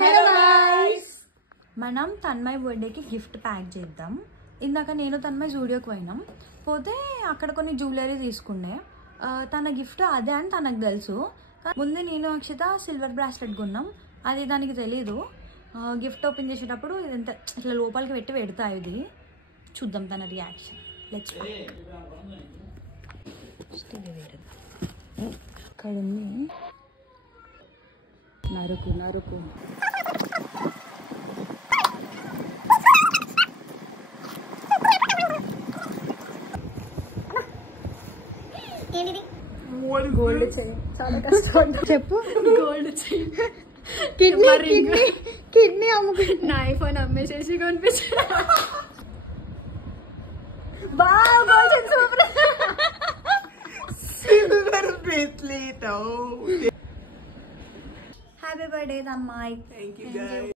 Hello guys, మనం తన్మయ్ బర్త్డేకి gift pack చేద్దాం. ఇందాక నేను తన్మయ్ జూడియోకి పోయినాం. పోతే అక్కడ కొన్ని జ్యువెలరీ తీసుకునే. తన గిఫ్ట్ అదే అని తనకు తెలుసు. ముందే నేను అక్షిత సిల్వర్ బ్రాస్లెట్ కొన్నాం. అది దానికి తెలీదు. గిఫ్ట్ ఓపెన్ చేసేటప్పుడు ఇదంత ఇట్లా లోపలికి పెట్టి పెడతా. ఇది చూద్దాం తన రియాక్షన్. లెట్స్ ఇక్కడ ఉంది నరుకు నరుకు. గోల్డ్ చెయ్యి చాలా కష్టం. చెప్పు. గోల్డ్ చెయ్యి కిడ్నీ అమ్ముకుంటున్నా. నా ఐఫోన్ అమ్మేసేసి కొనిపించా. Happy birthday Tanmay. Thank you guys.